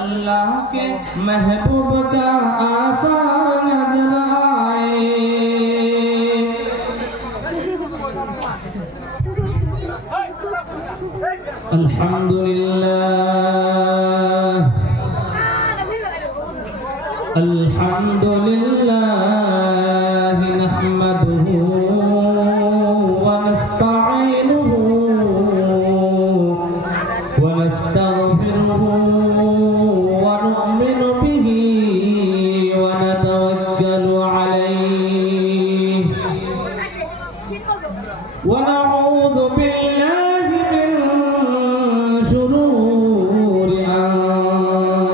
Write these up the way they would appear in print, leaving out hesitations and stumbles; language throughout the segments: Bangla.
अल्लाह के महबूब का आसार नजर आए। अल्हम्दुलिल्लाह अल्हम्दुलिल्लाह नहमदुहु व नस्तईनुहु व नस्तगफिरुहु व नु'मिनु बिही व नतवक्कलु अलैहि व नऊज़ु बिल्लाहि मिन शुरूरि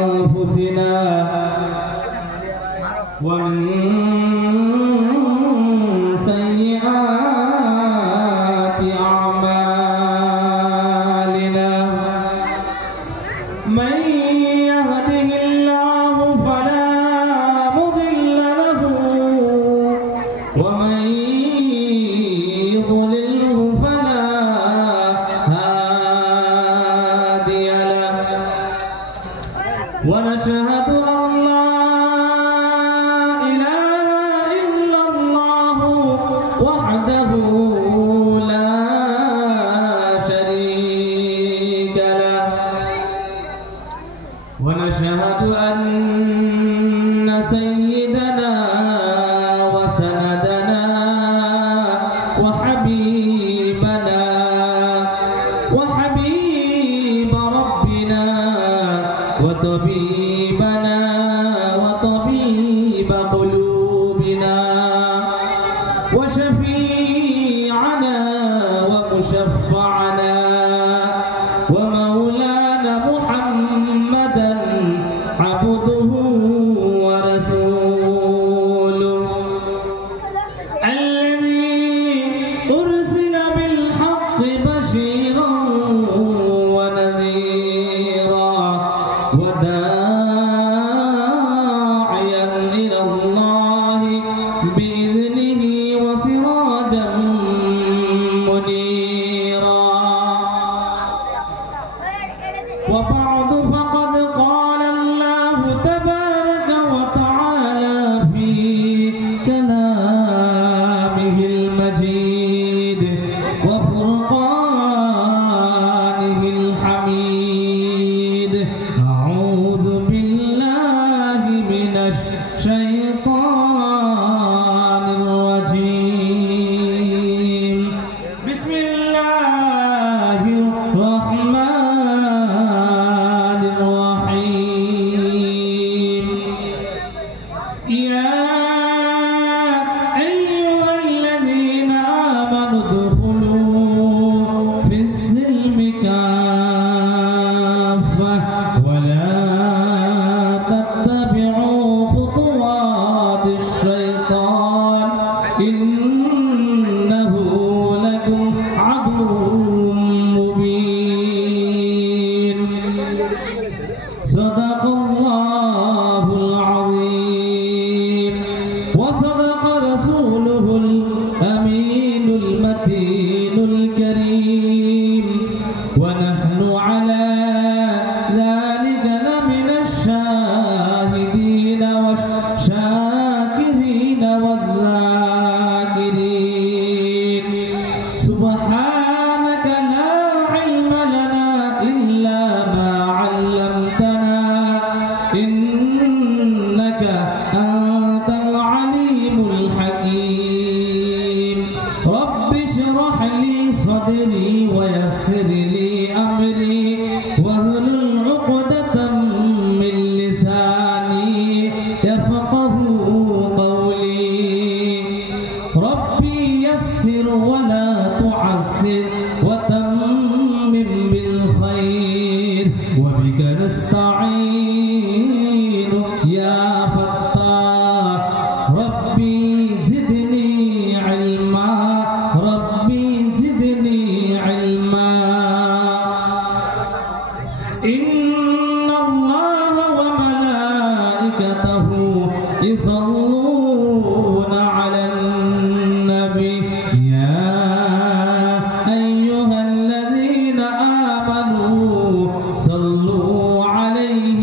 अनफुसिना व मिन सय्यिआति अअमालिना मन यहदिहिल्लाहु फला मुदिल्ल लहु व मन युद्लिल्हु फला हादिय लहु व नशहदु अन ला इलाहा इल्लल्लाहु वहदहु ला शरीक लहु व नशहदु अन्न सय्यिदना व सनदना व हबीबना व हबीब रब्बिना व तबीबना व तबीब क़ुलूबिना व शफीअना व मुशफ़्फ़अना व मौलाना मुहम्मदन अब्दुहु व रसूलुहु الذي أرسل بالحق بشيرا ونذيرا وداعيا إلى الله بإذنه وسراجا منيرا وبعد فقد قال الله تبارك وتعالى في كلامه المجيد وفرقانه الحميد أعوذ بالله من الشيطان الرجيم بسم الله الرحمن الرحيم يا أيها الذين آمنوا ادخلوا في السلم كافة ولا تتبعوا خطوات الشيطان إنه لكم عدو مبين صدق الله العظيم وصدق رسوله الأمين المتين الكريم ونحن على ذلك لمن الشاهدين والشاكرين والذاكرين سبحانك لا علم لنا إلا ما علمتنا إنك أنت العليم الحكيم رب اشرح لي صدري ويسر لي أمري واحلل عقدة من لساني يفقه قولي ربي يسر ولا تعسر وتمم بالخير وبك نستعين يا فتاح ربي زدني علما ربي زدني علما إن الله وملائكته يصلون على النبي يا أيها الذين آمنوا صلوا عليه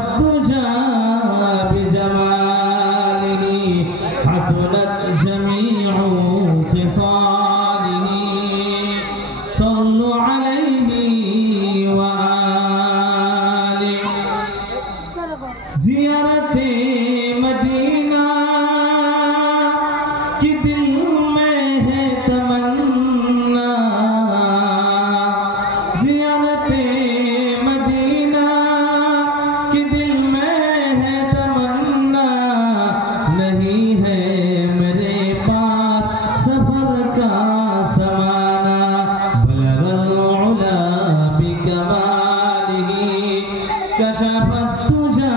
الدجى بجماله حسنت جميع خصاله صلوا عليه وآله زيارة مدينة की दिल में है तमन्ना ज़ियारते मदीना की दिल में है तमन्ना नहीं है मेरे पास सफर का समाना बलगल उला बिकमालिही कशफत तुजा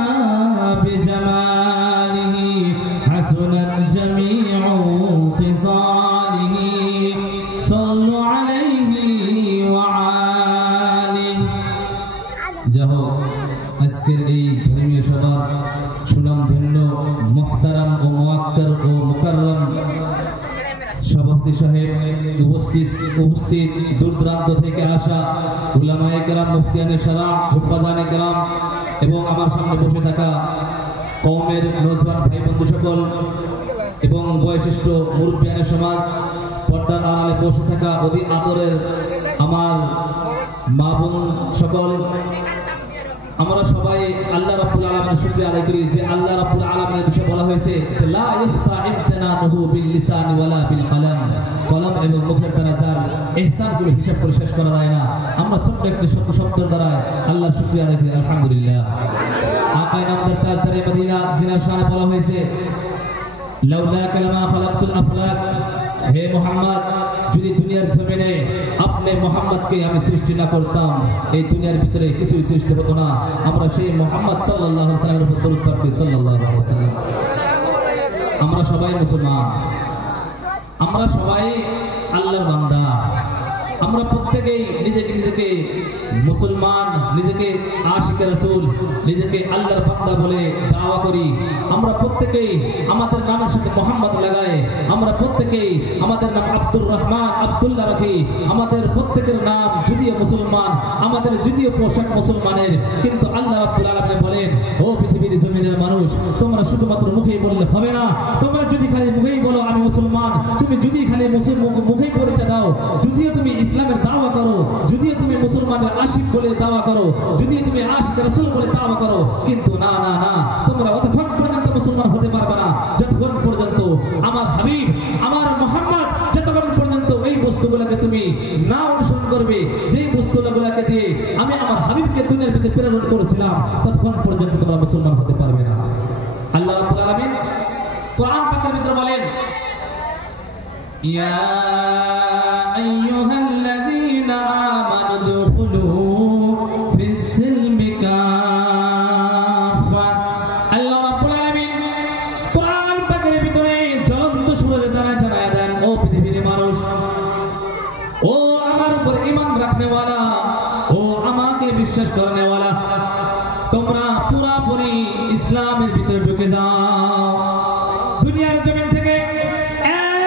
बिजमालिही हसनत जमीउ خصاله صلوا عليه وآله যাহো আজকের এই ধর্মীয় সভার সুনামধন্য মুহতারাম ও মুআক্কার ও মুকাররম সভাপতি সাহেব উপস্থিত দূর দূরান্ত থেকে আসা উলামায়ে কেরাম মুফতিয়ানে সালাম হুফাজানে কেরাম এবং আমার সামনে বসে থাকা কওমের নওজওয়ান ভাই বন্ধু সকল এবং বয়োজ্যেষ্ঠ মুরব্বিয়ানে সমাজ পর্দার আড়ালে বসে থাকা অতি আদরের আমার মা বোন সকল আমরা সবাই আল্লাহ রাব্বুল আলামিনের শুকরিয়া আদায় করি যে আল্লাহ রাব্বুল আলামিনের বিষয়ে বলা হয়েছে লা ইহসা ইমতিনানুহু বিল লিসানি ওয়ালা বিল কলম কলম এবং মুখের দ্বারা যার ইহসানগুলো হিসাব করে শেষ করা যায় না আমরা ছোট্ট একটি শব্দের দ্বারা আল্লাহর শুকরিয়া আদায় করি আলহামদুলিল্লাহ আকায়ে নামদার তাজদারে মদিনা জিনার শানে বলা হয়েছে लौला कलमा खलक़तुल अफलाक हे मोहम्मद যদি দুনিয়ার জমিনে আপনি মোহাম্মদকে আমি সৃষ্টি না করতাম এই দুনিয়ার ভিতরে কিছু সৃষ্টি হতো না আমরা সেই মোহাম্মদ সাল্লাল্লাহু আলাইহি ওয়াসাল্লামের উপর দরুদ পাঠ করি সাল্লাল্লাহু আলাইহি ওয়াসাল্লাম আমরা সবাই মুসলমান আমরা সবাই আল্লাহর বান্দা আমরা প্রত্যেকই নিজেকে মুসলমান নিজেকে আশিকে রাসূল নিজেকে আল্লাহর বান্দা বলে দাওয়া করি আমরা প্রত্যেকই আমাদের নামের সাথে মোহাম্মদ লাগাই আমরা প্রত্যেকই আমাদের নাম আব্দুর রহমান আব্দুল্লাহ রাখি আমাদের প্রত্যেকের নাম যদিও মুসলমান আমাদের যদিও পোশাক মুসলমানের কিন্তু আল্লাহ রাব্বুল আলামিন বলেন ও পৃথিবীর জমিনের মানুষ তোমরা শুধুমাত্র মুখেই বললে হবে না তোমরা যদি খালি মুখেই বলো আমি মুসলমান তুমি যদি খালি মুখেই পরিচয় দাও যদিও তুমি ইসলামের দাওয়া করো যদিও তুমি মুসলমানের আশিক বলে দাওয়া করো যদিও তুমি আশিক রাসূল বলে দাওয়া করো কিন্তু না না না তোমরা অতক্ষণ পর্যন্ত মুসলমান হতে পারবে না যতক্ষণ পর্যন্ত আমার হাবিব আমার মুহাম্মদ যতক্ষণ পর্যন্ত এই বস্তুগুলোকে তুমি না অনুসরণ করবে যেই বস্তুগুলোকে দিয়ে আমি আমার হাবিবকে দুনিয়ার ভিতরে প্রেরণ করেছিলাম ততক্ষণ পর্যন্ত তোমরা মুসলমান হতে পারবে না আল্লাহ রাব্বুল আলামিন কোরআন পাকের ভিতরে বলেন ইয়া আইয়ুহাল্লাযীনা আমানু দুখুলু ফিস-সিলমি কাফা আল্লাহ রাব্বুল আলামিন কোরআন পাকের ভিতরে জ্বলন্ত সুরে জানায় দেন ও পৃথিবীর মানুষ ও আমার উপর ঈমান রাখনেওয়ালা ও আমাকে বিশ্বাস করনেওয়ালা তোমরা পুরোপুরি ইসলামের ভিতরে ঢুকে যাও দুনিয়ার জমিন থেকে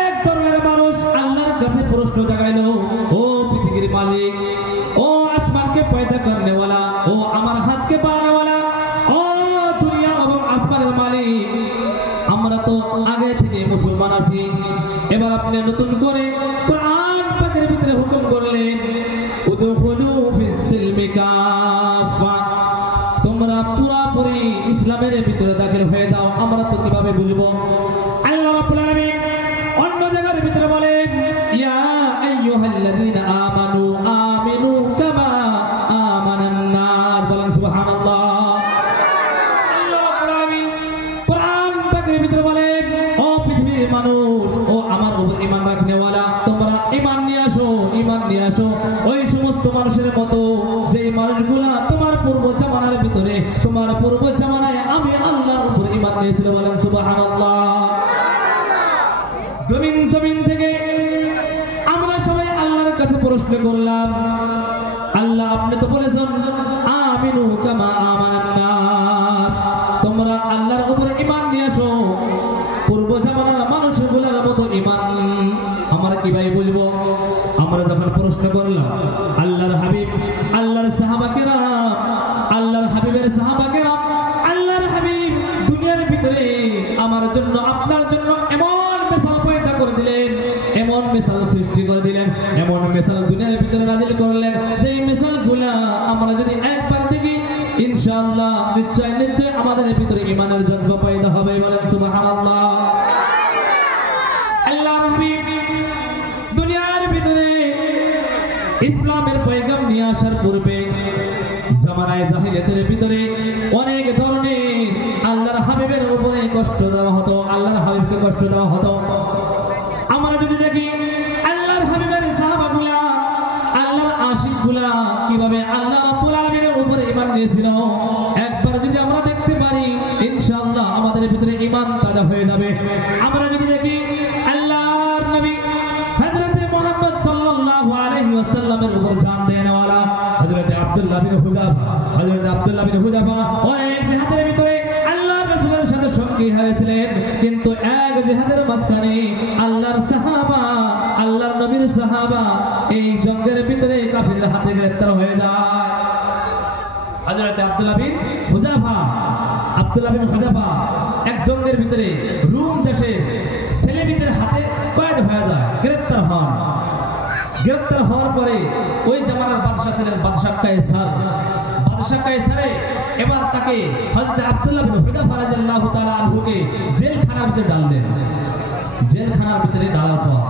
এক ধরনের মানুষ আল্লাহর কাছে প্রশ্ন জাগাইলো ও পৃথিবীর মালিক ও আসমানকে পয়দা করনেওয়ালা ও আমার হাতকে বানানেওয়ালা ও দুনিয়া এবং আসমানের মালিক আমরা তো আগে থেকে মুসলমান আছি এবার আপনি নতুন করে কোরআন পাকের ভিতরে হুকুম করলেন উদখুলু ফিস-সিলমি কাফা তোমরা পুরোপুরি ইসলামের ভিতরে দাখিল হয়ে যাও আমরা তো কিভাবে বুঝবো আল্লাহ রাব্বুল আলামিন অন্য জায়গার ভিতরে বলেন ইয়া আইয়ুহাল্লাযীনা আমানু আমিনু কামা আমানান নাস বলেন সুবহানাল্লাহ আল্লাহ রাব্বুল আলামিন কোরআন পাকের ভিতরে বলেন ও পৃথিবীর মানুষ ও আমার উপর ঈমান রাখনেওয়ালা তোমরা ঈমান নিয়ে আসো ওই সমস্ত মানুষের মতো যেই মানুষগুলা তোমার পূর্ব জামানার ভিতরে তোমার পূর্ব জামানায় আমি আল্লাহর উপর ঈমান নিয়েছিল বলেন সুবহানাল্লাহ জমিন থেকে আমরা সবাই আল্লাহর কাছে প্রশ্ন করলাম আল্লাহ আপনি তো বলেছেন আমিনু কামা আমানান নাস তোমরা আল্লাহর উপর ঈমান নিয়ে আসো পূর্ব জামানার মানুষগুলোর মতো ঈমান আমরা কিভাবে বলবো আমরা যখন প্রশ্ন করলাম আল্লাহর হাবিব আল্লাহর সাহাবা কেরাম আল্লাহর হাবিবের সাহাবা কেরাম জন্য আপনার জন্য এমন মিসাল পয়দা করে দিলেন, এমন মিসাল সৃষ্টি করে দিলেন, এমন মিসাল দুনিয়ার ভিতরে নাজিল করলেন, যে মিসালগুলা আমরা যদি একবার দেখি ইনশাআল্লাহ নিশ্চয় নিশ্চয় আমাদের ভিতরে ঈমানের জজ্বা পয়দা হবে। বলেন সুবহানাল্লাহ। আল্লাহর হাবিব দুনিয়ার ভিতরে ইসলামের পয়গাম নিয়ে আসার পূর্বে জামানায়ে জাহিলিয়াতের ভিতরে অনেক ধরনের আল্লাহর হাবিবের উপরে কষ্ট দেওয়া হতো, আল্লাহর হাবিবকে কষ্ট দেওয়া হতো। আমরা যদি দেখি আল্লাহর হাবিবের সাহাবাগুলা, আল্লাহর আশিকগুলা কিভাবে আল্লাহ রাব্বুল আলামিনের উপরে ঈমান নিয়েছিল, একবার যদি আমরা দেখতে পারি ইনশাআল্লাহ আমাদের ভিতরে ঈমান তাজা হয়ে যাবে। আমরা যদি দেখি আল্লাহর নবী হযরত মুহাম্মদ সাল্লাল্লাহু আলাইহি ওয়াসাল্লামের উপর জান দেওয়ালা হযরত আব্দুল্লাহ বিন হুযাফা অনেক জিহাদের ভিতরে আল্লাহর রাসূলের সাথে সঙ্গী হয়েছিলেন, কিন্তু এক জিহাদের মাঝখানে আল্লাহর সাহাবা, আল্লাহর নবীর সাহাবা এই জঙ্গের ভিতরে কাফিরদের হাতে গ্রেফতার হয়ে যায়। হযরত আব্দুল্লাহ বিন হুযাফা এক জঙ্গের ভিতরে রোম দেশের ছেলেমেয়েদের হাতে কয়েদ হয়ে যায়, গ্রেফতার হন। গ্রেফতার হওয়ার পরে ওই জামানার বাদশা ছিলেন বাদশা কায়সারে এবার তাকে হযরত আব্দুল্লাহ বিন হুযাফা রাদিয়াল্লাহু তাআলা আনহুকে জেলখানার ভিতরে ডাললেন। জেলখানার ভিতরে ডালার পর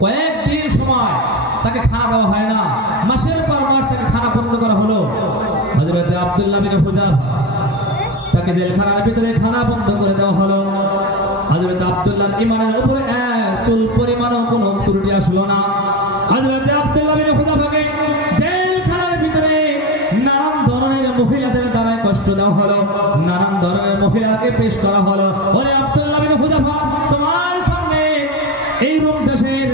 কয়েকদিন সময় তাকে খানা দেওয়া হয় না, মাসের পর মাস তাকে খানা বন্ধ করা হলো। হযরত আব্দুল্লাহ বিন হুযাফা তাকে জেলখানার ভিতরে খানা বন্ধ করে দেওয়া হলো। হযরত আব্দুল্লাহর ঈমানের উপরে এক চুল পরিমাণও কোনো ত্রুটি আসলো না। হযরত আব্দুল্লাহ বিন হুযাফাকে জেলখানার ভিতরে নানান ধরনের মহিলাদের দ্বারা কষ্ট দেওয়া হলো, নানান ধরনের মহিলাকে পেশ করা হলো। ওরে আব্দুল্লাহ বিন হুযাফা, তোমার সামনে এই রোম দেশের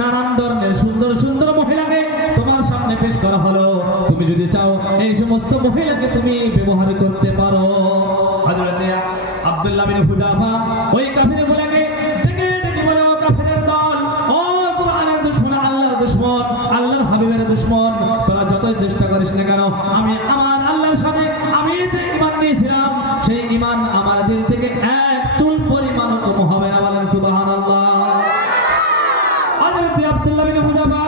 নানান ধরনের সুন্দর সুন্দর মহিলাকে তোমার সামনে পেশ করা হলো, তুমি যদি চাও এই সমস্ত মহিলাকে তুমি ব্যবহার করতে পারো। হযরত আব্দুল্লাহ বিন হুযাফা ওই কাফিরগুলোকে ডেকে ডেকে বলে, ও কাফিরের দল, ও কুরআনের দুশমন, আল্লাহর দুশমন, আল্লাহর হাবিবের দুশমন, তোরা যতই চেষ্টা করিস না কেন, আমি আমার আল্লাহর সাথে আমি যে ঈমান নিয়েছিলাম সেই ঈমান আমার দিল থেকে এক চুল পরিমাণও কম হবে না। বলেন সুবহানাল্লাহ। হযরত আব্দুল্লাহ বিন হুযাফা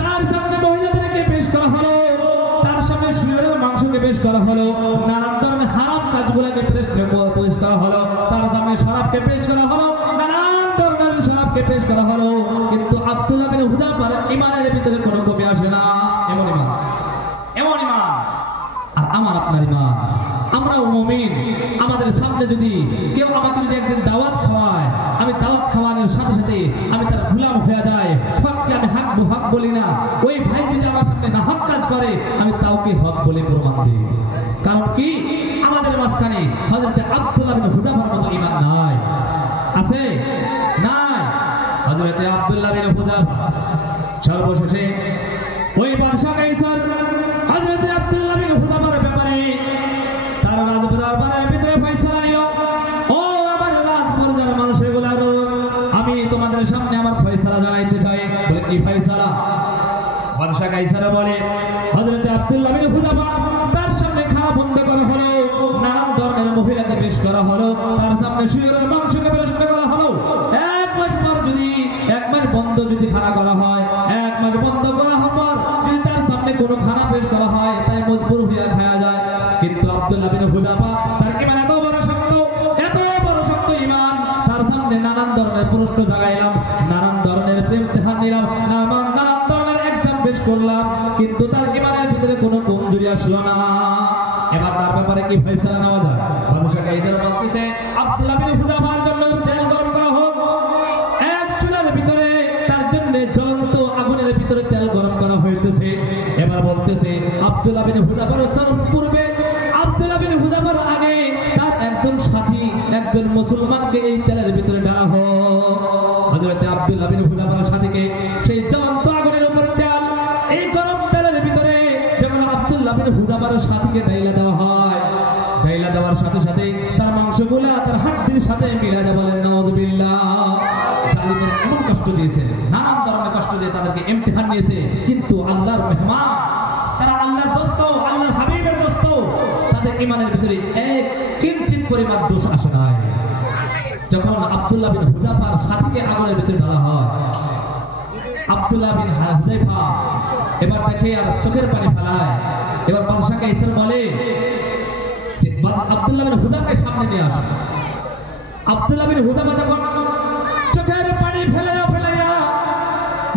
তার সামনে মহিলাদেরকে পেশ করা হলো, তার সামনে শুয়োরের মাংসকে পেশ করা হলো, নানান ধরনের হারাম কাজগুলোকে পেশ করা হলো, তার সামনে শরাবকে পেশ করা হলো, নানান ধরনের শরাবকে পেশ করা হলো, কিন্তু আব্দুল্লাহ বিন হুযাফার ঈমানের ভিতরে কোনো কমি আসে না। এমন ঈমান আর আমার আপনার ঈমান। আমরাও মুমিন, আমাদের সামনে যদি কেউ আমাকে যদি একদিন দাওয়াত খাওয়ায়, আমি দাওয়াত খাওয়ানোর সাথে সাথে আমি তার গোলাম হয়ে যায়, হককে আমি হক বলি না। ওই ভাই যদি আমার সামনে না হক কাজ করে, আমি তাওকে হক বলে প্রমাণ দিই। কারণ কি, আমাদের মাঝখানে হযরত আব্দুল্লাহ বিন হুযাফার মতো ঈমান নাই। আছে? নাই। হযরত আব্দুল্লাহ বিন হুযাফা সর্বশেষে ওই বাদশা কায়সার হযরত আব্দুল্লাহ বিন হুযাফার ব্যাপারে তার রাজদরবারের ভিতরে ফয়সালা নিল। ও আমার রাজপরিবারের মানুষগুলো, আমি তোমাদের সামনে আমার ফয়সালা জানাইতে চাই। বলে, কি ফয়সালা? বাদশা কায়সার বলে, হযরত আব্দুল্লাহ বিন হুযাফা তার সামনে খানা বন্ধ করা হলো, নানান ধরনের মহিলাকে পেশ করা হলো, তার সামনে শুয়োরের মাংসকে পেশ করা হলো। এক মাস পর যদি এক মাস বন্ধ যদি খানা করা হয়, এক মাস বন্ধ করা হওয়ার পর যদি তার সামনে কোনো খানা পেশ করা হয়, তাই মজবুর হইয়া খাওয়া যায়। কিন্তু আব্দুল্লাহ বিন হুযাফা তার ঈমান এত বড় শক্ত ঈমান, তার সামনে নানান ধরনের প্রশ্ন জাগাইলাম, নানান ধরনের ইমতিহান নিলাম, নানান ধরনের এক্সাম পেশ করলাম, কিন্তু তার ঈমানের ভিতরে কোনো কমজোরি আসলো না। এবার তার ব্যাপারে কি ফয়সালা নেওয়া যায়? বাদশা কায়সার বলতেছে, আব্দুল্লাহ বিন হুযাফার জন্য তেল গরম করা হোক। এক চুলার ভিতরে তার জন্য জ্বলন্ত আগুনের ভিতরে তেল গরম করা হইতেছে। এবার বলতেছে, আব্দুল্লাহ বিন হুযাফার পূর্বে, আব্দুল্লাহ বিন হুযাফার আগে তার একজন সাথী, একজন মুসলমানকে এই তেলের ভিতরে ঢালা হোক। হযরত আব্দুল্লাহ বিন হুযাফার সাথীকে সেই জ্বলন্ত আগুনের উপরে তেল, এই গরম তেলের ভিতরে যখন আব্দুল্লাহ বিন হুযাফার সাথীকে ঢাইলা দেওয়া হয়, ঢাইলা দেওয়ার সাথে সাথে তার মাংসগুলা তার হাড্ডির সাথে মিলে যায়। বলেন নাউযুবিল্লাহ। জালিমের এমন কষ্ট দিয়েছে, নানান ধরনের কষ্ট দিয়ে তাদেরকে ইমতিহান নিয়েছে, কিন্তু আল্লাহর মেহমান, তারা আল্লাহর দোস্ত, আল্লাহর হাবিবের দোস্ত, তাদের ঈমানের ভিতরে এক কিঞ্চিত পরিমাণ দোষ আসে নাই। যখন আব্দুল্লাহ বিন হুযাফার সাথীকে আগুনের ভিতরে ঢালা হয়, আব্দুল্লাহ বিন হুযাফা এবার দেখে আর চোখের পানি ফেলায়। এবার বাদশা কাইসার বলে যে আব্দুল্লাহ বিন হুযাফাকে সামনে নিয়ে আসে। আব্দুল্লাহ বিন হুযাফা যখন চোখের পানি ফেলাইয়া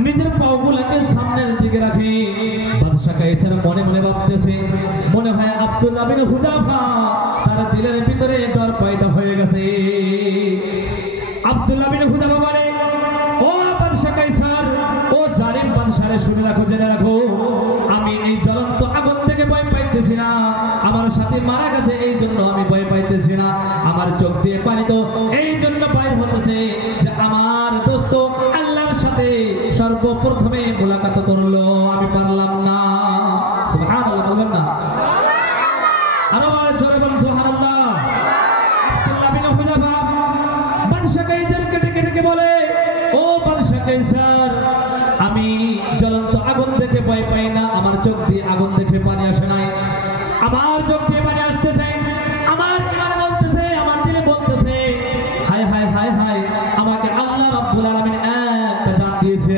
নিজের পাগুলোকে সামনের দিকে রাখে, বাদশা কাইসার মনে মনে ভাবতেছে, মনে হয় আব্দুল্লাহ বিন হুযাফা তার দিলের ভিতরে ডর পয়দা হয়ে গেছে। আব্দুল্লাহ বিন হুযাফা বলে, ও বাদশা কাইসার, ও জালিম বাদশারে, শুনে রাখো, জেনে রাখো, আমি এই জ্বলন্ত আগুন থেকে ভয় পাইতেছি না। আমার সাথে মারা গেছে এই জন্য আমি ভয় পাইতেছি না। আমার চোখ দিয়ে পানি তো এই জন্য বাইর হতেছে যে আমার দোস্ত আল্লাহর সাথে সর্বপ্রথমে মুলাকাত করলো, আমি পারলাম না। সুবহানাল্লাহ বলবেন না? আরো জোরে বলুন সুবহানাল্লাহ। আব্দুল্লাহ বিন হুযাফা বাদশা কাইসারকে ডেকে বলে, ও বাদশা কাইসার, আমি জ্বলন্ত আগুন দেখে ভয় পাই না। আমার চোখ দিয়ে আগুন দেখে পানি আসে নাই, আমার চোখ দিয়ে পানি আসতেছে। আমার ইমান বলতেছে, আমার দিলে বলতেছে, হায় হায় হায় হায়, আমাকে আল্লাহ রাব্বুল আলামিন একটা জান দিয়েছে।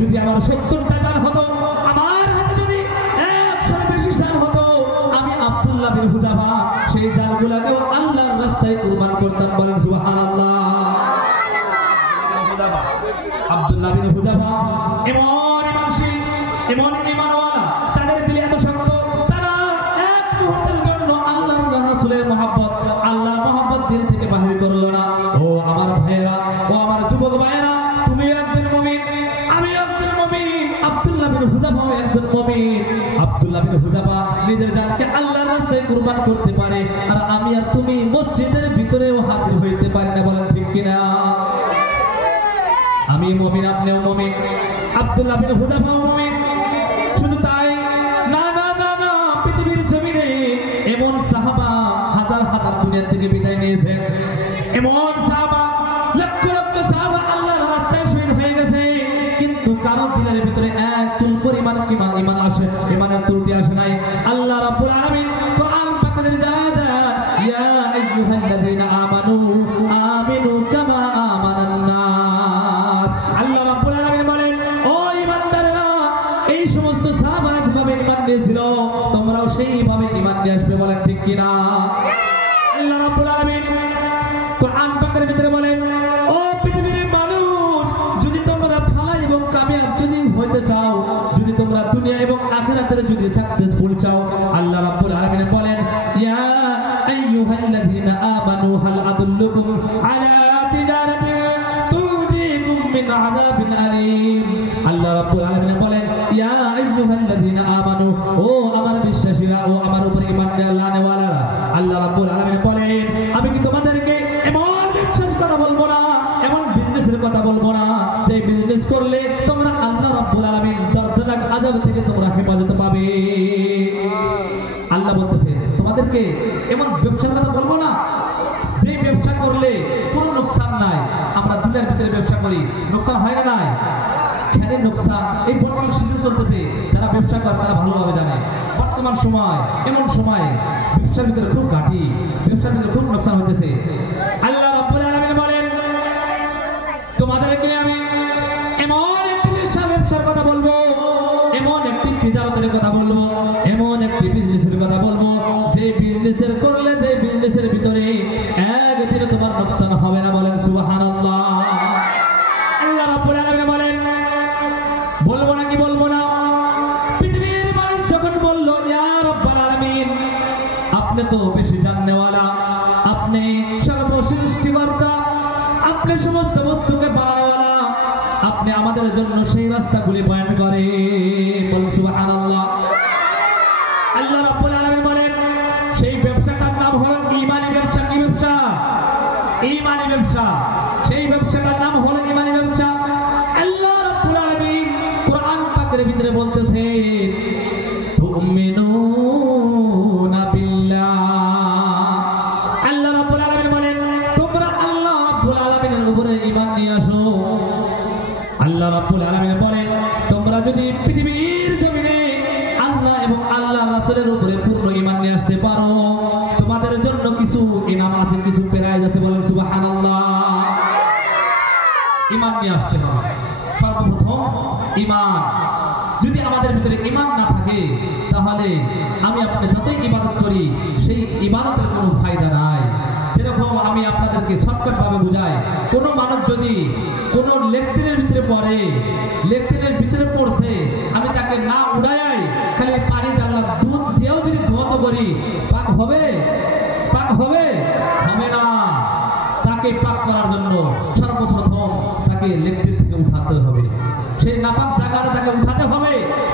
যদি আমার 70টা জান হতো, আমার হাতে যদি 100 বেশি জান হতো, আমি আব্দুল্লাহ বিন হুযাফা সেই জানগুলোকেও আল্লাহর রাস্তায় কুরবান করতাম। বলেন সুবহানাল্লাহ। আব্দুল্লাহ বিন হুযাফা এমন ইমানশীল, এমন ঈমানওয়ালা, তাদের দিলে এত শক্ত, তারা এক মুহূর্তের জন্য আল্লাহর রাসূলের মহব্বত, আল্লাহর মহব্বত দিল থেকে বাহির করলো না। ও আমার ভাইয়েরা, ও আমার যুবক ভাইয়েরা, তুমি একজন মুমিন, আমি একজন মুমিন, আব্দুল্লাহ বিন হুযাফা একজন মুমিন। আব্দুল্লাহ বিন হুযাফা নিজের জানকে আল্লাহর রাস্তায় কুরবান করতে পারে, আর আমি আর তুমি মসজিদের ভিতরেও হাজির হইতে পারি না। বলেন ঠিক কিনা? আমি মুমিন, আপনিও মুমিন, আব্দুল্লাহ বিন হুযাফাও মুমিন। শুধু তাই না, না না না, পৃথিবীর জমিনে এমন সাহাবা হাজার হাজার দুনিয়া থেকে বিদায় নিয়েছেন, এমন সাহাবা লক্ষ লক্ষ সাহাবা আল্লাহর রাস্তায় শহীদ হয়ে গেছে, কিন্তু কারো দিলের ভিতরে এক চুল পরিমাণ ঈমান আসে, ঈমানের ত্রুটি আসে নাই। আল্লাহ রাব্বুল আলামিন কোরআন পাকে জানায় দেন, ইয়া আইয়ুহাল্লাযীনা আমানু আমিনু কামা আমানান নাস। আল্লাহ রাব্বুল আলামিন বলেন, ও ঈমানদারেরা, এই সমস্ত সাহাবা যেভাবে ঈমান নিয়েছিল, তোমরাও সেইভাবে ঈমান নিয়ে আসবে। বলেন ঠিক কিনা? আল্লাহ রাব্বুল আলামিন কোরআন পাকের ভিতরে বলেন, ও পৃথিবীর মানুষ, যদি তোমরা ভালো এবং কামিয়াব যদি হইতে চাও, যদি তোমরা দুনিয়া এবং আখিরাতের যদি সাকসেসফুল চাও, আল্লাহ রাব্বুল আলামিন বলেন, ইয়া আইয়ুহাল্লাযীনা আমানু হাল আদুল্লুকুম আলা তিজারাতিন তুনজিকুম মিন আযাবিন আলীম। আল্লাহ রাব্বুল আলামিন বলেন, ইয়া আইয়ুহাল্লাযীনা আমানু, ও আমার বিশ্বাসীরা, ও আমার উপর ঈমান আননেওয়ালারা, আল্লাহ রাব্বুল আলামিন বলেন, আমি কি তোমাদেরকে এমন ব্যবসার কথা বলবো না, এমন বিজনেসের কথা বলবো না, যে বিজনেস করলে তোমরা আল্লাহ রাব্বুল আলামিন দর্দনাক আযাব থেকে তোমরা হেফাজত পাবে। আল্লাহ বলতেছে, তোমাদেরকে এমন ব্যবসার কথা বলবো না, যে ব্যবসা করলে কোনো লোকসান নাই। আমরা দুনিয়ার ভিতরে ব্যবসা করি, লোকসান হয় না নাই? খেলে লোকসান, এই বর্তমান সিজন চলতেছে, যারা ব্যবসা করে তারা ভালোভাবে জানে। বর্তমান সময় এমন সময় ব্যবসার ভিতরে খুব ঘাটি, ব্যবসার ভিতরে খুব লোকসান হইতেছে। আল্লাহ রাব্বুল আলামিন বলেন, তোমাদেরকে আমি এমন একটি ব্যবসার কথা বলবো, এমন একটি তিজারতের কথা বলবো, এমন একটি বিজনেসের কথা বলবো, যে বিজনেসের করলে, যে বিজনেসের ভিতরে একদিনে তোমার লোকসান হবে না। বলেন সুবহানাল্লাহ। আল্লাহ রাব্বুল আলামিন বলেন, বলবো নাকি বলবো না? পৃথিবীর মানুষ যখন বললো, ইয়া রাব্বুল আলামিন, আপনি তো বেশি জাননেওয়ালা, আপনি সর্বসৃষ্টিকর্তা, আপনি সমস্ত বস্তুকে বানানোওয়ালা, আপনি আমাদের জন্য সেই রাস্তাগুলি বয়ান করে। বলুন সুবহানাল্লাহ। আল্লাহ রাব্বুল আলামিন বলেন, সেই ব্যবসাটার নাম হলো ঈমানি ব্যবসা। কি ব্যবসা? ঈমানি ব্যবসা। সেই ব্যবসাটার নাম হলো ঈমানি ব্যবসা। আল্লাহ রাব্বুল আলামিন কোরআন পাকের ভিতরে বলতেছে, তুমিনুনা বিল্লাহ। আল্লাহ রাব্বুল আলামিন বলেন, তোমরা আল্লাহ রাব্বুল আলামিনের উপরে ঈমান নিয়ে আসো। আল্লাহ রাব্বুল আলামিন বলেন, তোমরা যদি পৃথিবীর জমিনে আল্লাহ এবং আল্লাহ রাসূলের উপরে পূর্ণ ঈমান নিয়ে আসতে পারো, তোমাদের জন্য কিছু নিয়ে আসতে হবে। সর্বপ্রথম ঈমান। যদি আমাদের ভিতরে ঈমান না থাকে তাহলে আমি আপনি যতই ইবাদত করি সেই ইবাদতের কোনো ফায়দা নাই। যেরকম আমি আপনাদেরকে শর্টকাট ভাবে বুঝাই, কোনো মানুষ যদি কোনো লেফটেনের ভিতরে পড়ে, লেফটেনের ভিতরে পড়ছে, আমি তাকে না উড়াই খালি পানি ডাললাম, দুধ দিয়েও যদি ধোয়াতে করি পাক হবে? পাক হবে? হবে না। তাকে পাক করার জন্য সর্বপ্রথম তাকে লেফটেন থেকে উঠাতে হবে, সেই নাপাক জায়গাটা তাকে উঠাতে হবে।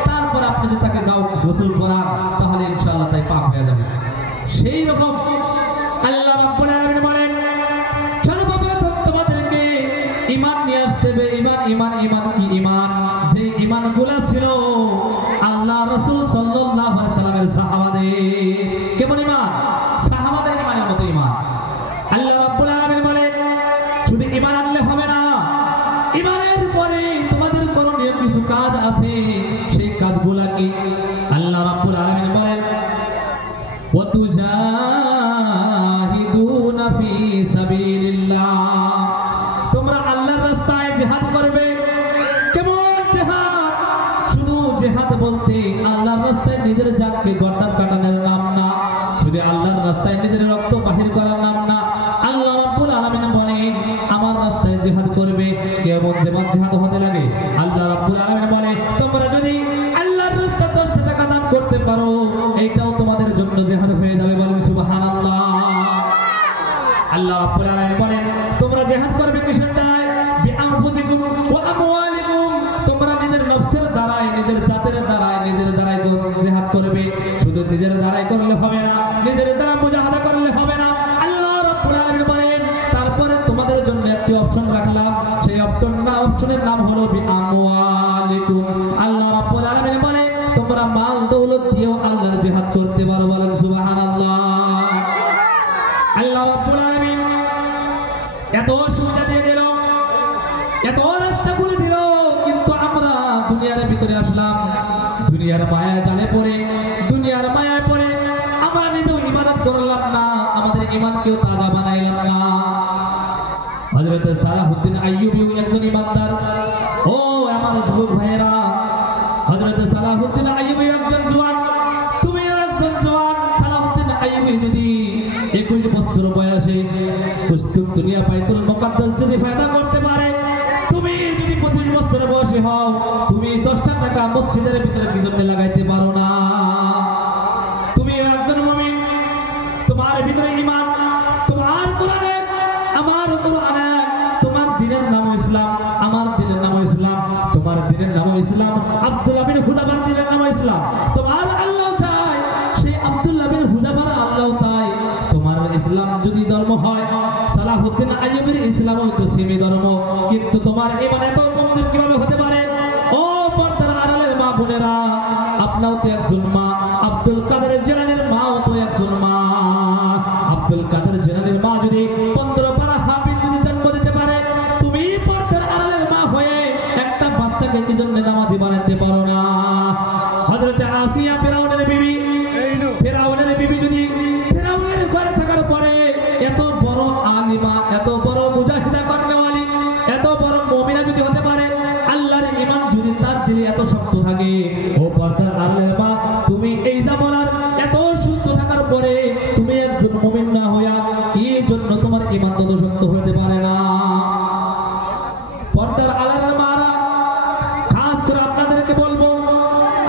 তারপর আপনি যদি তাকে গোসল করান তাহলে ইনশাআল্লাহ তাই পাক হয়ে যাবে। সেই রকম আল্লাহ রাব্বুল আলামিন বলেন, সর্বপ্রথম তোমাদেরকে ঈমান নিয়ে আসতে হবে। ঈমান ঈমান ঈমান কি? ঈমান যে ঈমানগুলো ছিল আল্লাহ রাসূল সাল্লাল্লাহু আলাইহি সাল্লামের সাহাবাদের। কেমন ঈমান? সাহাবাদের ঈমানের মতো ঈমান। আল্লাহ রাব্বুল আলামিন বলেন, শুধু ঈমান আনলে হবে না, ঈমানের পরে তোমাদের করণীয় কিছু কাজ আছে। সেই কাজগুলো কি? আল্লাহ রাব্বুল আলামিন বলেন, ওয়াতুজাহিদুনা ফি সাবিলিল্লাহ, তোমরা আল্লাহর রাস্তায় জিহাদ করবে। কেমন জিহাদ? শুধু জিহাদ বলতে আল্লাহর রাস্তায় নিজের জানকে গর্দান কাটানোর নাম না, শুধু আল্লাহর রাস্তায় নিজের রক্ত বাহির করার নাম না। আল্লাহ রাব্বুল আলামিন বলেন, আমার রাস্তায় জিহাদ করবে। কেমন জিহাদ হতে লাগে? আল্লাহ রাব্বুল আলামিন বলে, তোমরা যদি আল্লাহর রাস্তায় 10 টাকা দান করতে পারো, এইটাও তোমাদের জন্য জিহাদ হয়ে যাবে। বলেন সুবহানাল্লাহ। আল্লাহ রাব্বুল আলামিন বলেন, তোমরা জিহাদ করবে কিসের দ্বারায়? বিআনফুসিকুম ওয়া আমওয়ালিকুম, তোমরা নিজের নফসের দ্বারায়, নিজের জাতের দ্বারায়, নিজের দ্বারাই জিহাদ করবে। শুধু নিজের দ্বারাই করলে হবে না, নিজের দ্বারা মুজাহাদা করলে হবে না। আল্লাহ রাব্বুল আলামিন বলেন, তারপরে তোমাদের জন্য একটি অপশন রাখলাম, সেই অপশনের নাম হলো বিআমওয়ালিকুম। আল্লাহ রাব্বুল আলামিন বলে, তোমরা মাল দৌলত দিয়েও আল্লাহর জিহাদ করতে পারো। বলেন সুবহানাল্লাহ। আল্লাহ রাব্বুল আলামিন এত সুবিধা দিয়ে দিল, এত রাস্তা খুলে দিল, কিন্তু আমরা দুনিয়ার ভিতরে আসলাম, দুনিয়ার মায়া জালে পড়ে, দুনিয়ার মায়ায় পড়ে আমরা নিজেও ইবাদত করলাম না, আমাদের ঈমানকেও তাজা বানাইলাম না। হযরত সালাহুদ্দিন আইয়ুবী একজন ইমানদার। ও আমার যুবক ভাইয়েরা, হযরত সালাহুদ্দিন আইয়ুবী একজন জওয়ান, তুমি একজন জওয়ান। সালাহুদ্দিন আইয়ুবী যদি 21 বছর বয়সে কুস্তুব দুনিয়া বাইতুল মুকাদ্দাস যদি ফায়দা করতে পারে, তুমি যদি 25 বছর বয়সে হও, তুমি 10টা টাকা মসজিদের ভিতরে কি জন্য লাগাইতে পারো না? তুমি একজন মুমিন, তোমার ভিতরে ঈমান, তোমার কোরআনে, আমার কোরআনে, তোমার দ্বীনের নাম ইসলাম, আমার দ্বীনের নাম ইসলাম, তোমার দ্বীনের নাম ইসলাম, আব্দুল্লাহ বিন হুযাফার দ্বীনের নাম ইসলাম। তোমার আল্লাহ চাই, সেই আব্দুল্লাহ বিন হুযাফার আল্লাহ চাই। তোমার ইসলাম যদি ধর্ম হয়, সালাহুদ্দিন আইয়ুবীর ইসলাম হয়তো সেমি ধর্ম, কিন্তু তোমার ঈমান এত কমজোর কিভাবে হতে পারে? ও পর্দার আড়ালের মা বোনেরা, আপনাও তো একজন মা, আব্দুল কাদের জিলানীর মাও তো একজন মা। আব্দুল কাদের জিলানীর মা যদি 15 পারা হাফিজ যদি জন্ম দিতে পারে, তুমি পর্দার আড়ালের মা হয়ে একটা বাচ্চাকে কি জন্য নামাজি বানাতে পারো না? হযরত আসিয়া ফিরাউনের বিবি, ফিরাউনের বিবি যদি ফিরাউনের ঘরে থাকার পরে এত বড় আলিমা, এত বড় মুজাহিদা করনেওয়ালি, এত বড় মুমিনা যদি হতে পারে, আল্লাহর ঈমান যদি তার দিলে এত শক্ত থাকে, ও পর্দার আড়ালের মা, তুমি এই জামানার এত সুস্থ থাকার পরে তুমি একজন মুমিন না হইয়া কি জন্য তোমার ঈমান তত শক্ত হতে পারে না? পর্দার আড়ালের মারা, খাস করে আপনাদেরকে বলবো,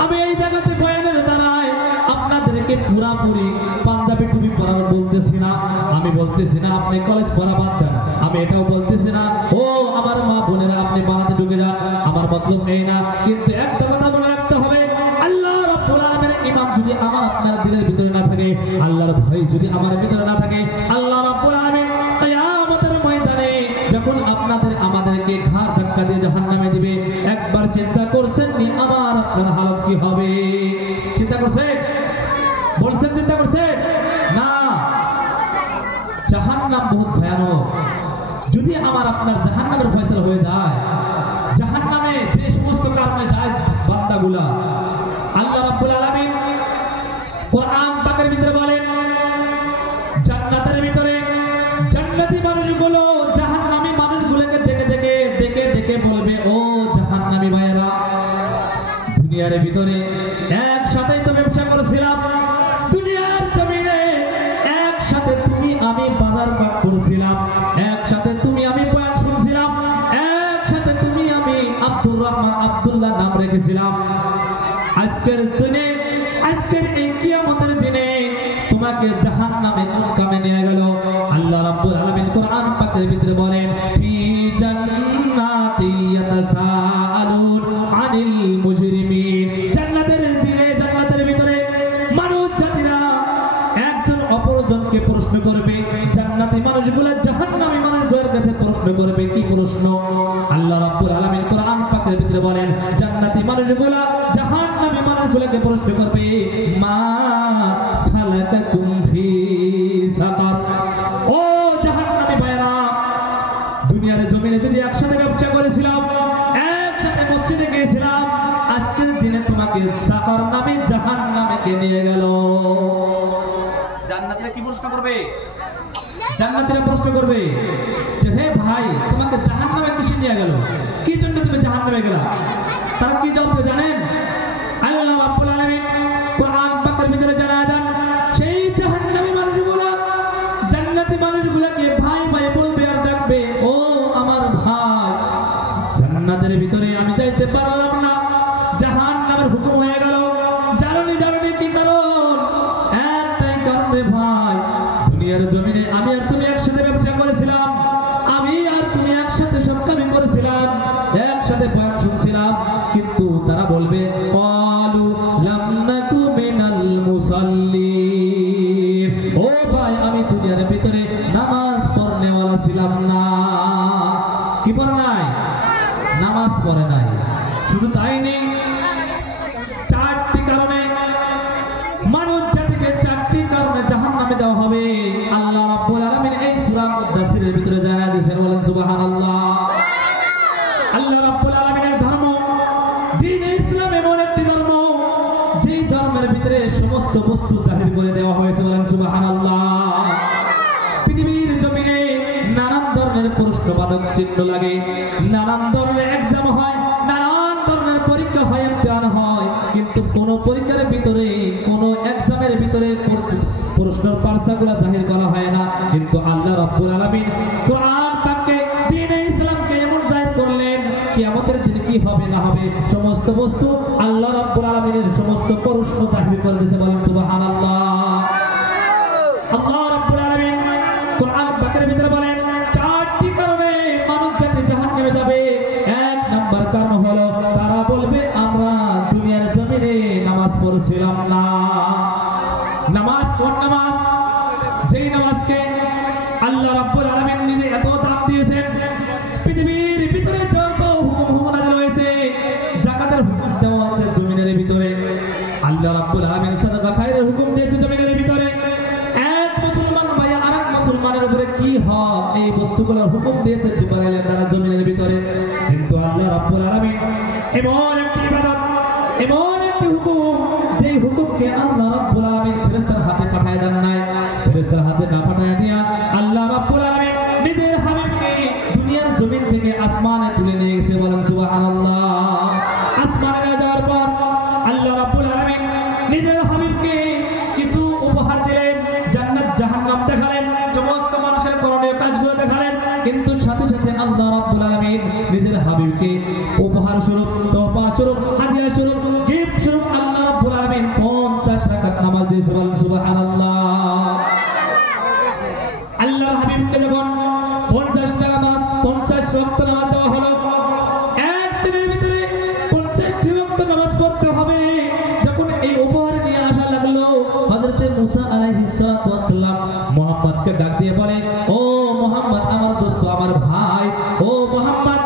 আমি এই জায়গাতে বয়ানের দ্বারায় আপনাদেরকে পুরাপুরি পাঞ্জাবি টুপি পরার বলতেছি না, আমি বলতেছি না আপনি কলেজ পড়া বাদ দেন, আমি এটাও বলতেছি না ও আমার মা বোনেরা আপনি বানাতে ঢুকে যান, আমার মতলব এই না। কিন্তু একটা কথা মনে রাখতে হবে, আল্লাহ রাব্বুল আলামিনের ঈমান যদি আমার আপনার দিলের ভিতরে না থাকে, আল্লাহর ভয় যদি আমার ভিতরে না থাকে, আল্লাহ রাব্বুল আলামিন কিয়ামতের ময়দানে যখন আপনাদের আমাদেরকে ঘাড় ধাক্কা দিয়ে জাহান্নামে দিবে, একবার চিন্তা করছেন নি আমার আপনার হালত কি হবে? চিন্তা করছেন? বলছেন চিন্তা করছেন না? জাহান্নাম বহুত ভয়ানক। যদি আমার আপনার জাহান্নামের ফয়সালা হয়ে যায়, জাহান্নামে যে সমস্ত কারণে যায় বান্দাগুলা, আল্লাহ রাব্বুল আলামিন কোরআন পাকের ভিতরে বলেন, জান্নাতের ভিতরে জান্নাতি মানুষগুলো জাহান্নামী মানুষগুলোকে দেখে দেখে দুনিয়ার ভিতরে একসাথেই তো ব্যবসা করেছিলাম, দুনিয়ার জমিনে একসাথে তুমি আমি বাজার পাট করেছিলাম, একসাথে তুমি আমি বয়ান শুনছিলাম, একসাথে তুমি আমি আব্দুর রহমান আব্দুল্লাহ নাম রেখেছিলাম। আজকের দিনে, আজকের এই কিয়ামতের দিনে তোমাকে জাহান্নামে কোন কামে নিয়ে গেল? আল্লাহ রাব্বুল আলামিন কোরআন পাকের ভিতরে বলেন, ফি জান্নাতি ইয়াতাসাআলুন আনিল মুজরিমিন। জান্নাতের দিনে, জান্নাতের ভিতরে মানুষ জাতিরা একজন অপরজনকে প্রশ্ন করবে। জান্নাতি মানুষগুলো জাহান্নামী মানুষগুলোর কাছে প্রশ্ন করবে। কি প্রশ্ন? আল্লাহ রাব্বুল আলামিন কোরআন পাকের ভিতরে বলেন, জান্নাতি মানুষগুলো জাহান্নামী মানুষগুলোকে প্রশ্ন করবে, মা সালাকাকুম ফি সাকার। ও জাহান্নামী ভাইরা, দুনিয়ার জমিনে যদি একসাথে ব্যবসা করেছিলাম, একসাথে মসজিদে গিয়েছিলাম, আজকের দিনে তোমাকে সাকার নামে জাহান্নামে কে নিয়ে গেল? জান্নাতীরা কি প্রশ্ন করবে? জান্নাতীরা প্রশ্ন করবে যে, হে ভাই, তোমাকে জাহান্নামে কিসে নিয়ে গেল? কি জন্য তুমি জাহান্নামে গেলা? তারা কি জবাব জানেন? আল্লাহ রাব্বুল আলামিন কোরআন পাকের ভিতরে জানায় দেন, সেই জাহান্নামী মানুষগুলা জান্নাতি মানুষগুলাকে ভাই ভাই বলবে আর ডাকবে, ও আমার ভাই, জান্নাতের ভিতরে আমি যাইতে পারলাম না, জাহান্নামের হুকুম হয়ে গেল। জানি জানি কি কারণ? একটাই কারণ রে ভাই, দুনিয়ার জমিনে আমি আর তুমি একসাথে ব্যবসা করেছিলাম, আমি আর তুমি একসাথে সব কাজ করেছিলাম, একসাথে বয়ান শুনছিলাম, কিন্তু তারা বলবে, ক্বালু লাম নাকু মিনাল মুসাল্লিন। ও ভাই, আমি দুনিয়ার ভিতরে নামাজ পড়নেওয়ালা ছিলাম না। কি পড়ে নাই? নামাজ পড়ে নাই। শুধু তাই নেই, চারটি কারণে মানুষ জাতিকে, চারটি কারণে জাহান্নামে দেওয়া হবে। আল্লাহ রাব্বুল আলামিন এই সূরা মুদাসসিরের ভিতরে জানায় দিয়েছেন, বলেন সুবহানাল্লাহ। আল্লাহ রাব্বুল আলামিনের ধর্ম দ্বীন ইসলাম এমন একটি ধর্ম, যেই ধর্মের ভিতরে সমস্ত বস্তু জাহির করে দেওয়া হয়েছে, বলেন সুবহানাল্লাহ। পৃথিবীর জমিনে নানান ধরনের প্রশ্নবাদক চিহ্ন লাগে, নানান ধরনের এক্সাম হয়, নানান ধরনের পরীক্ষা হয়, ইমতিহান হয়, কিন্তু কোন পরীক্ষার ভিতরে, কোন এক্সামের ভিতরে প্রশ্নের পার্সাগুলো জাহির করা হয় না। কিন্তু আল্লাহ রাব্বুল আলামিন কোরআন পাকে দ্বীন ইসলামকে এমন জাহির করলেন, কিয়ামতের দিনে কি হবে না হবে সমস্ত বস্তু আল্লাহ রাব্বুল আলামিনের সমস্ত প্রশ্ন জাহির করে দিয়েছে, বলেন সুবহানাল্লাহ। আল্লাহ রাব্বুল আলামিন কোরআন পাকের ভিতরে বলেন, চারটি কারণে মানুষ জাতি জাহান্নামে যাবে। এক নাম্বার কারণ হলো, তারা বলবে, আমরা দুনিয়ার জমিনে নামাজ পড়ছিলাম না। নামাজ কোন নামাজ? যেই নামাজকে আল্লাহ রাব্বুল আলামিন নিজে এত দাম দিয়েছেন। পৃথিবীর ভিতরে যত হুকুম নাযিল হয়েছে, যাকাতের হুকুম দেওয়া হয়েছে জমিনের ভিতরে, আল্লাহ রাব্বুল আলামিন সাদাকা খায়রের হুকুম দিয়েছে জমিনের ভিতরে। এক মুসলমান ভাই আরেক মুসলমানের উপরে কি হক, এই বস্তুগুলোর হুকুম দিয়েছে জিবরাইলের দ্বারা জমিনের ভিতরে। কিন্তু আল্লাহ রাব্বুল আলামিন এমন একটি ইবাদত, এমন একটি হুকুম, যেই হুকুমকে আল্লাহ রাব্বুল আলামিন ফেরেশতার হাতে পাঠায় দেন নাই। ফেরেশতার হাতে না পাঠায় দিয়া আল্লাহ রাব্বুল আলামিন নিজের হাবিবকে দুনিয়ার জমিন থেকে আসমানে তুলে নিয়ে গেছে, বলেন সুবহানাল্লাহ। আসমানে নিয়ে যাওয়ার পর আল্লাহ রাব্বুল আলামিন নিজের হাবিবকে কিছু উপহার দিলেন, জান্নাত জাহান্নাম দেখালেন, সমস্ত মানুষের করণীয় কাজগুলো দেখালেন। কিন্তু সাথে সাথে আল্লাহ রাব্বুল আলামিন নিজের হাবিবকে উপহার স্বরূপ, তোহফা স্বরূপ, হাদিয়া স্বরূপ, গিফট স্বরূপ আল্লাহ রাব্বুল আলামিন 50 রাকাত নামাজ দিয়েছে, বলেন সুবহানাল্লাহ। আল্লাহর হাবিবকে যখন 50 ওয়াক্ত নামাজ দেওয়া হলো, এক দিনের ভিতরে 50টি ওয়াক্ত নামাজ পড়তে হবে, যখন এই উপহার নিয়ে আসা লাগলো, হযরত মুসা আলাইহিস সালাতু ওয়াস সালাম মুহাম্মদকে ডাক দিয়ে বলে, ও মুহাম্মদ, আমার দোস্ত, আমার ভাই, ও মুহাম্মদ,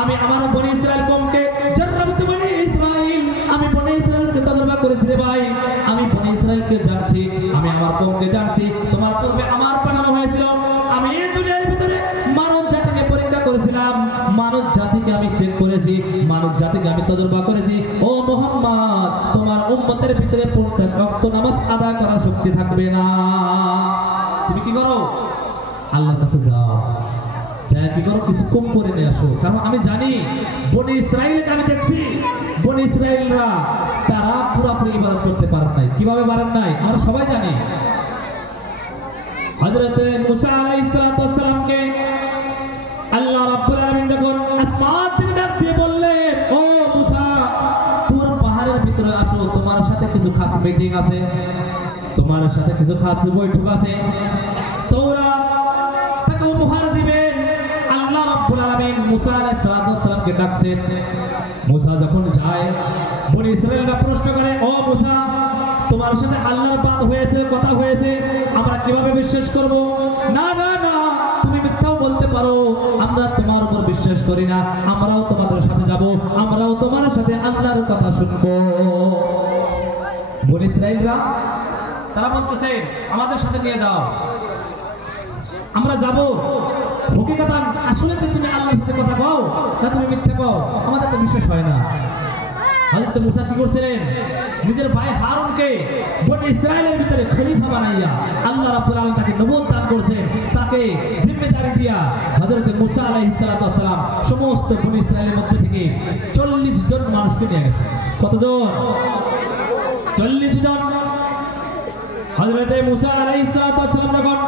আমি আমার বনি ইসরাইল কওমকে জাররাবতু বনি ইসরাইল, আমি বনি ইসরাইলকে তাজরবা করেছি রে ভাই, আমি বনি ইসরাইলকে জানছি, আমি আমার কওমকে জানছি, তোমার পূর্বে আমার পাঠানো হয়েছিল, আমি এই দুনিয়ার ভিতরে মানব জাতিকে পরীক্ষা করেছিলাম, মানব জাতিকে আমি চেক করেছি, মানব জাতিকে আমি তাজরবা করেছি। ও মুহাম্মদ, তোমার উম্মতের ভিতরে 50 ওয়াক্ত নামাজ আদা করার শক্তি থাকবে না। তুমি কি করো? আল্লাহর কাছে যাও, যা কি করো কিছু কম করে নিয়ে আসো, কারণ আমি জানি বনি ইসরাইলকে আমি দেখছি বনি ইসরাইলরা তারা পুরোপুরি ইবাদত করতে পারেন নাই। কিভাবে পারেন নাই আমরা সবাই জানি। হযরত মুসা আলাইহিস সালামকে আল্লাহ রাব্বুল আলামিন যখন আসমান থেকে ডাক দিয়ে বললেন, ও মুসা তুর পাহাড়ের ভিতরে আসো, তোমার সাথে কিছু খাস মিটিং আছে, তোমার সাথে কিছু খাস বৈঠক আছে, তাওরাত তাকে উপহার দিবেন। আল্লাহ রাব্বুল আলামিন মুসা আলাইহিস সালামকে ডাকছেন। মুসা যখন যায় বনি ইসরাইলরা প্রশ্ন করে, ও মুসা তোমার সাথে আল্লাহর বাত হয়েছে, কথা হয়েছে, আমরা কিভাবে বিশ্বাস করব? না না না, তুমি মিথ্যাও বলতে পারো, আমরা তোমার উপর বিশ্বাস করি না, আমরাও তোমাদের সাথে যাব, আমরাও তোমার সাথে আল্লাহর কথা শুনবো। বনি ইসরাইলরা তারা বলতেছে আমাদের সাথে নিয়ে যাও, আমরা যাব। হকিকতান আসলে তুমি আল্লাহর সাথে কথা কও না তুমি মিথ্যা কও, আমাদের তো বিশ্বাস হয় না। হযরত মুসা কি করছিলেন? নিজের ভাই হারুনকে বনি ইসরাইলের ভিতরে খলিফা বানাইয়া আল্লাহ রাব্বুল আলামিন তাকে নবুয়ত দান করেছেন, তাকে জিম্মেদারি দিয়া হযরত মুসা আলাইহিস সালাম সমস্ত বনি ইসরাইলের মধ্যে থেকে 40 জন মানুষকে নিয়ে গেছে। কতজন? 40 জন। হযরত মুসা আলাইহিস সালাম যখন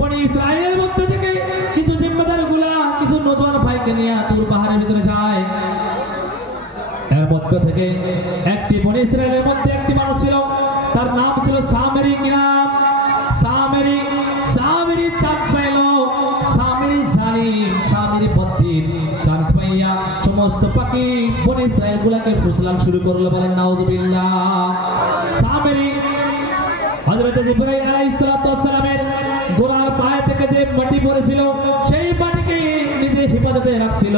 বনি ইসরাইলের মধ্যে থেকে কিছু জিম্মেদারগুলা কিছু নতুন ভাইকে নিয়ে তুর পাহাড়ের ভিতরে যায়, এর মধ্যে থেকে একটি বনি ইসরাইলের মধ্যে একটি মানুষ ছিল, তার নাম ছিল সামেরি। কি নাম? সামেরি। সামেরি চাঁদ পাইল, সামেরি জালিম, সামেরি বদ্দিন চাঁদ পাইয়া সমস্ত পাখি বনি ইসরাইল গুলাকে ফুসলান শুরু করলো। বলেন নাউযুবিল্লাহ। সামেরি হযরত জিবরাইল আলাইহিস সালামের গোড়ার পায়ে থেকে যে মাটি পড়েছিল সেই মাটিকে নিজে হেফাজতে রাখছিল।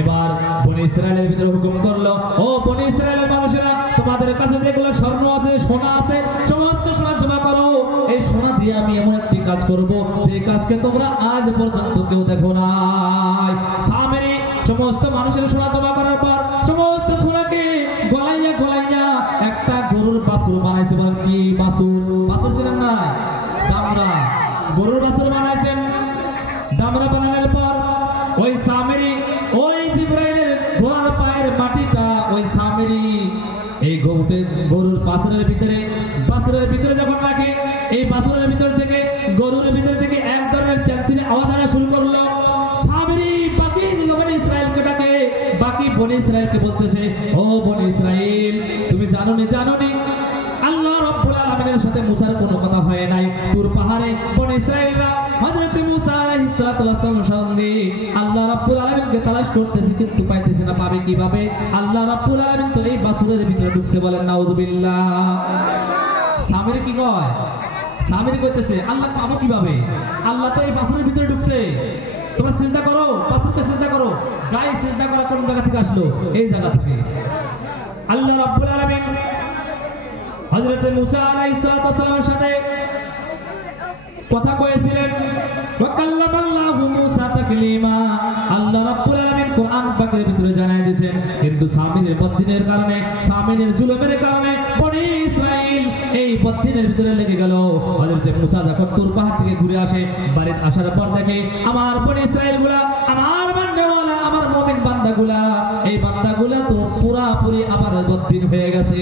এবার বনি ইসরাইলের ভিতরে হুকুম করলো, ও বনি ইসরাইলের মানুষেরা, তোমাদের কাছে যেগুলো স্বর্ণ আছে, সোনা আছে, সমস্ত সোনা জমা করো। এই সোনা দিয়ে আমি এমন একটি কাজ করব যে কাজকে তোমরা আজ পর্যন্ত কেউ দেখো নাই। সামেরি সমস্ত মানুষের সোনা জমা করার পর সমস্ত সোনাকে গলাইয়া গলাইয়া একটা গরুর বাছুর বানাইছে। বল কি বাছুর? বাছুর ছিলেন না, দামরা, গরুর বাছুর বানাইছেন। দামরা বানানোর পর ওই সামেরি ওই জিবরাইলের ঘোড়ার পায়ের মাটিটা ওই সামেরি এই গরুর বাছুরের ভিতরে যখন রাখে, এই বাছুরের ভিতর থেকে গরুর ভিতর থেকে এক ধরনের চেঁচিয়ে আওয়াজ আসা শুরু করলো। সামেরি বাকি বনি ইসরাইলকে ডাকে, বাকি বনি ইসরাইলকে বলতেছে, ও বনি ইসরাইল তুমি জানোনি আল্লাহ রাব্বুল আলামিনের সাথে মুসার কোনো কথা হয় নাই। তুর পাহাড়ে বনি ইসরাইলরা হযরত মুসা আলাইহিস সালামের সঙ্গে আল্লাহ রাব্বুল আলামিনকে তালাশ করতেছে, কিন্তু পাইতেছে না। পাবে কিভাবে? আল্লাহ রাব্বুল আলামিন তো এই বাছুরের ভিতরে ঢুকছে। বলেন নাউযুবিল্লাহ। সামেরি কি কয়? সামেরি কইতেছে আল্লাহ পাবো কিভাবে? আল্লাহ তো এই বাছুরের ভিতরে ঢুকছে। তোমরা সিজদা করো, বাছুরকে সিজদা করো। গায়ে সিজদা করা কোন জায়গা থেকে আসলো? এই জায়গা থেকে। আল্লাহ রাব্বুল আলামিন হযরত মুসা আলাইহিস সালামের সাথে কথা কয়েছিলেন। ওয়া কাল্লামাল্লাহু মুসা তাকলিমা। আল্লাহ রাব্বুল আলামিন কোরআন পাকের ভিতরে জানায় দিয়েছেন, কিন্তু সামিনের বদ্দিনের কারণে, সামিনের জুলুমের কারণে বনি ইসরাইল এই বদ্দিনের ভিতরে লেগে গেল। হযরত মুসা যখন তুর পাহাড় থেকে ঘুরে আসে, বাড়িতে আসার পর দেখে আমার বনি ইসরাইলগুলা, আমার বান্দাওয়ালা, আমার মুমিন বান্দাগুলা, এই বান্দাগুলা তো পুরাপুরি আবার বদ্দিন হয়ে গেছে।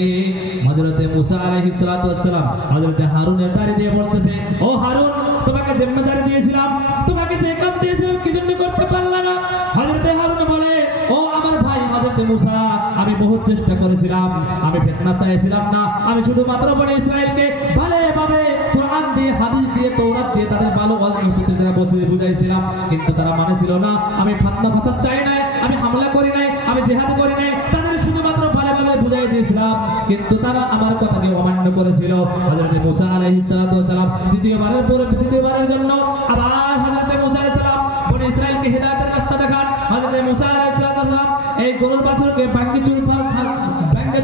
হযরত মুসা আলাইহিস সালাম হযরত হারুনের দাঁড়ি দিয়ে বলতেছে, ও হারুন তোমাকে জিম্মেদারি দিয়েছিলাম, তোমাকে যে কাজ দিয়েছিলাম কি জন্য করতে পারলা না? হযরত হারুন বলে, ও আমার ভাই হযরত মুসা, আমি বহুত চেষ্টা করেছিলাম, আমি ফিতনা চাইছিলাম না, আমি শুধুমাত্র বনি ইসরাইলকে ভালোভাবে কোরআন দিয়ে, হাদিস দিয়ে, তাওরাত দিয়ে তাদের ভালো নসিহতের দ্বারা বুঝাইছিলাম, কিন্তু তারা মানেছিল না। আমি ফিতনা ফাসাদ চাই নাই, আমি হামলা করি নাই, আমি জিহাদ করি নাই, তাদের শুধুমাত্র ভালোভাবে বুঝাই দিয়েছিলাম, কিন্তু তারা আমার কথাকে অমান্য করেছিল। হযরত মুসা আলাইহিস সালাম দ্বিতীয়বারের জন্য আবার হযরত মুসা আলাইহিস সালাম বনি ইসরাইলকে হিদায়াতের রাস্তা দেখান। হযরত মুসা আলাইহিস সালাম এই গরুর বাছুরকে ভাঙ্গি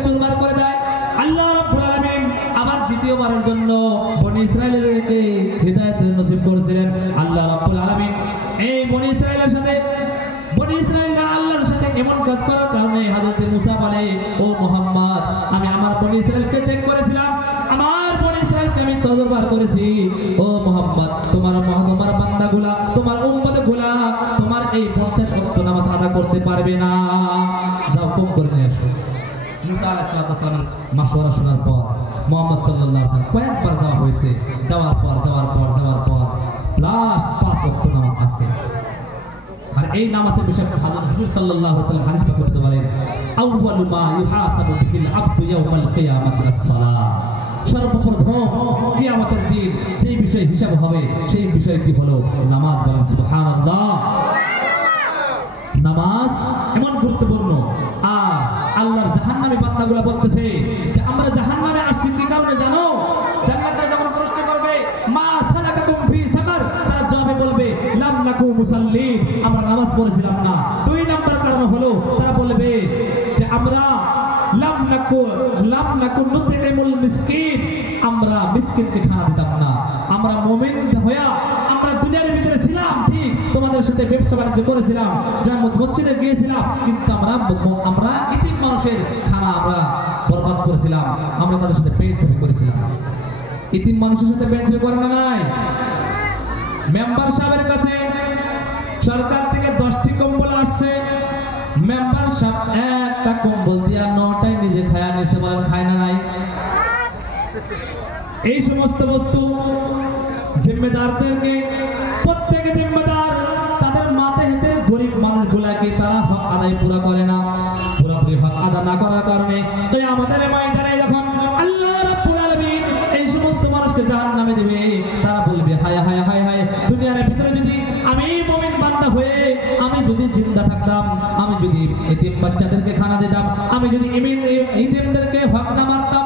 চুরমার করে দেয়। আল্লাহ রাব্বুল আলামিন আবার দ্বিতীয়বারের জন্য বনি ইসরাইলকে হিদায়াত নসিব করেছিলেন। আল্লাহ রাব্বুল আলামিন এই বনি ইসরাইলের সাথে, বনি ইসরাইলরা আল্লাহর সাথে এমন কাজ করার কারণে হযরত মুসা বলে, ও মুহাম্মদ, আমি আমার বনি ইসরাইলকে চেক করেছিলাম, আমার বনি ইসরাইলকে আমি তদবার করেছি। ও মুহাম্মদ, তোমার বান্দাগুলা, তোমার উম্মতগুলা করতে পারবে না, যাও কম করে নিয়ে আসো। মুসা আলাইহিস সালামের মাশওয়ারা শোনার পর মুহাম্মদ সাল্লাল্লাহু আলাইহি ওয়াসাল্লাম কয়েকবার যাওয়া হয়েছে, যাওয়ার পর লাস্ট 5 ওয়াক্ত নামাজ আছে। আর এই নামাজের বিষয়ে হুজুর সাল্লাল্লাহু আলাইহি ওয়াসাল্লাম হাদিস বলতে বলেন, আউয়ালু মা ইউহাসাবু বিহিল আবদু ইয়াউমাল কিয়ামাতি আস-সালাহ। সর্বপ্রথম কিয়ামতের দিন যে বিষয় হিসাব হবে সেই বিষয়টি হলো নামাজ। বলেন সুবহানাল্লাহ। নামাজ এমন গুরুত্বপূর্ণ। আর আল্লাহর জাহান্নামী বান্দাগুলো বলতেছে যে আমরা জাহান্নামে আসছি কি কারণে জানো? জান্নাতের যখন প্রশ্ন করবে মা সালাকাকুম ফি সাকার, তারা জবাবে বলবে লাম নাকু মুসাল্লিন, আমরা নামাজ পড়েছিলাম না। 2 নাম্বার কারণ হলো তারা বলবে যে আমরা লাম নাকু নুতইমুল মিসকিন, আমরা মিসকিনকে খানা দিতাম না। আমরা মুমিন হইয়া আমরা দুনিয়ার ভিতরে ছিলাম, ঠিক তোমাদের সাথে ব্যবসা বাণিজ্য করেছিলাম, মসজিদে গিয়েছিলাম, কিন্তু আমরা ইতিম মানুষের খানা আমরা বরবাদ করেছিলাম, আমরা তাদের সাথে বেইজ্জতি করেছিলাম। ইতিম মানুষের সাথে বেইজ্জতি করে না নাই? মেম্বার সাহেবের কাছে সরকার থেকে 10টি কম্বল আসছে, মেম্বার সাহেব একটা কম্বল দিয়া 9টাই নিজে খায়া নিছে। বলেন খায় না নাই? এই সমস্ত বস্তু জিম্মেদারদেরকে, প্রত্যেকে জিম্মেদার, তাদের মাথা হেতে গরিব মানুষগুলাকে তারা হক আদায় পুরা করে না। পুরোপুরি হক আদা না করার কারণে তো আমাদের ময়দানে যখন আল্লাহ রাব্বুল আলামিন এই সমস্ত মানুষকে জাহান্নামে দিবে, তারা বলবে হায় হায় হায় হায়, দুনিয়ার ভিতরে যদি আমি মুমিন বান্দা হয়ে আমি যদি জিন্দা থাকতাম, আমি যদি এতিম বাচ্চাদেরকে খানা দিতাম, আমি যদি এতিমদেরকে হক না মারতাম,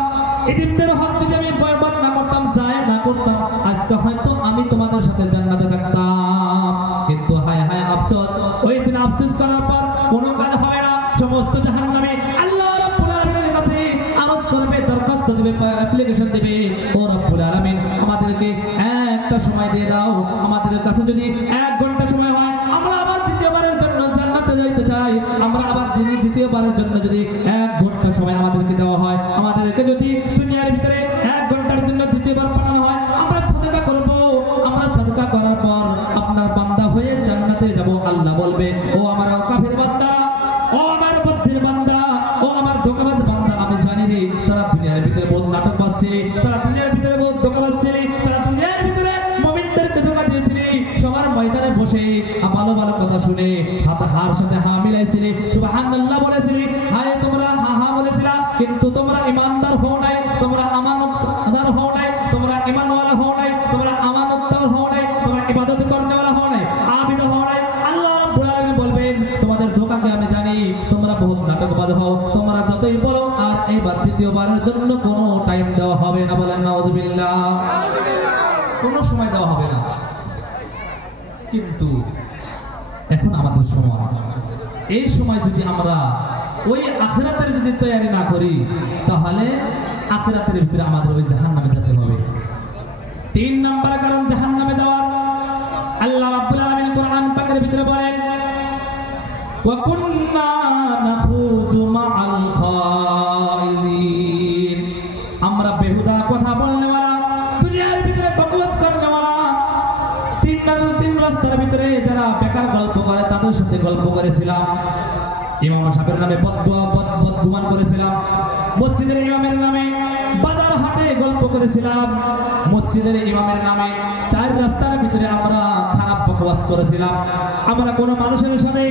এতিমদের হক যদি আমি বরবাদ না করতাম, জায়েজ না করতাম, আজকে হয়তো আমি তোমাদের সাথে জান্নাতে থাকতাম। কিন্তু হায় হায় আফসোস, ওই দিন আফসোস করার পর কোনো কাজ হবে না। সমস্ত জাহান্নামী আল্লাহ রাব্বুল আলামিনের কাছে আরজ করবে, দরখাস্ত দিবে, অ্যাপ্লিকেশন দিবে, ও রাব্বুল আলামিন আমাদেরকে একটা সময় দিয়ে দাও। আমাদের কাছে যদি 1 ঘন্টা সময় হয়, আমরা আবার দ্বিতীয়বারের জন্য জান্নাতে যাইতে চাই। আমরা আবার দ্বিতীয়বারের জন্য যদি 1 ঘন্টা সময় আমাদেরকে দেওয়া হয়, আমাদেরকে যদি দুনিয়ার ভিতরে 1 ঘন্টার জন্য দ্বিতীয়বার পাঠানো হয়, আমরা সাদকা করব। আমরা সাদকা করার পর আপনার বান্দা হয়ে জান্নাতে যাব। আল্লাহ বলবে, ও আমার কাফির বান্দা, ও আমার বদ্ধির বান্দা, ও আমার ধোঁকাবাজ বান্দা, আমি জানি রে তারা দুনিয়ার ভিতরে বহুত নাটক করছে, তারা দুনিয়ার ভিতরে বহুত ধোঁকাবাজ ছিল, তারা দুনিয়ার ভিতরে মুমিনদেরকে ধোঁকা দিয়েছিল, সবার ময়দানে বসে ভালো ভালো কথা শুনে হার সাথে হা মিলাইছিল, সুবহানাল্লাহ বলেছিল, হায় তোমরা হা হা বলেছিলা, কিন্তু তোমরা ইমানদার হও নাই, তোমরা আমানতদার হও নাই, তোমরা ঈমানওয়ালা হও নাই, তোমরা আমানতদার হও নাই, তোমরা ইবাদত করনেওয়ালা হও নাই, আবিদ হও নাই। আল্লাহ রাব্বুল আলামিন বলবেন তোমাদের ধোঁকাকে আমি জানি, তোমরা বহুত নাটকবাজ হও, তোমরা যতই বলো আর এইবার দ্বিতীয়বারের জন্য কোনো টাইম দেওয়া হবে না। বলেন নাউযুবিল্লাহ। কোনো সময় দেওয়া হবে না। কিন্তু এখন আমাদের সময়, এই সময় যদি আমরা ওই আখিরাতের যদি তৈরি না করি, তাহলে আখিরাতের ভিতরে আমাদের ওই জাহান্নামে যেতে হবে। 3 নাম্বার কারণ জাহান্নামে যাওয়ার, আল্লাহ রাব্বুল আলামিন কোরআন পাকের ভিতরে বলেন, ওয়া কুন্না নাখুযু মাআল খাইদিন, আমরা বেহুদা কথা বলনেওয়ালা, দুনিয়ার ভিতরে বকওয়াস করনেওয়ালা, 3 রাস্তার ভিতরে যারা বেকার গল্প করে তাদের সাথে গল্প করেছিলাম, ইমাম সাহেবের নামে বদগুমান করেছিলাম, মসজিদের ইমামের নামে বাজার হাটে গল্প করেছিলাম, মসজিদের ইমামের নামে 4 রাস্তার ভিতরে আমরা খারাপ বকওয়াস করেছিলাম, আমরা কোনো মানুষের সাথে